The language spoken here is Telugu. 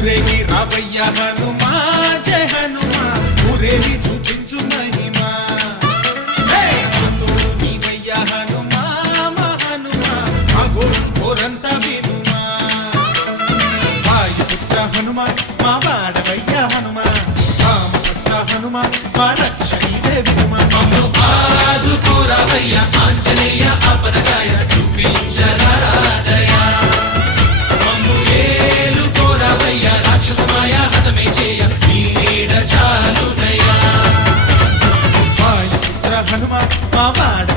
ఊరేగి రావయ్య హనుమా జయ హనుమా ఊరేగి చూపించు మహిమా నీవయ్య హనుమా మా హనుమా మా గోడు కోరంత వినుమా వాయుపుత్ర హనుమా మా వాడవయ్య హనుమా రామపుత్ర హనుమా మా రక్షణీదే వినుమా మమ్ము ఆదుకోరావయ్య ఆంజనేయ ఆపదగాయ చూపించరాదయ మమ్ము ఏలుకోరావయ్య రాక్షసమాయ హతమే చేయ నీ నీడ చాలునయ్యా వాయుపుత్ర హనుమా మా వాడ